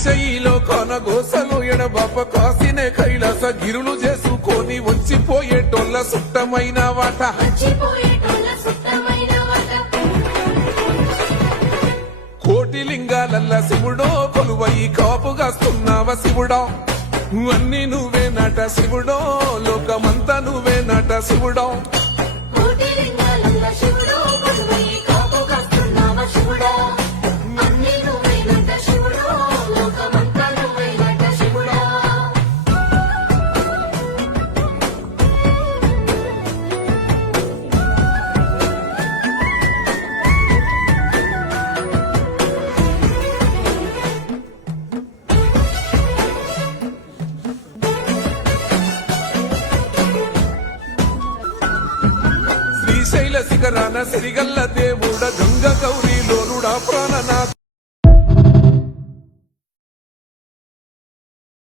శైలో కొనగోసలు ఎడబాప కాసినే కైలాస గిరులు చేసుకొని వచ్చిపోయేటోళ్ళ సుట్టమైన వాట కోటి లింగాలల్ల శివుడో కొలువై కాపుగాస్తున్నావ శివుడా అన్ని నువ్వే నట శివుడో లోకమంతా నువ్వే నట శివుడో శ్రీశైల శిఖరాన సిరిగల్ల దేవుడ గంగ గౌరీ లోనుడా ప్రాణనాథ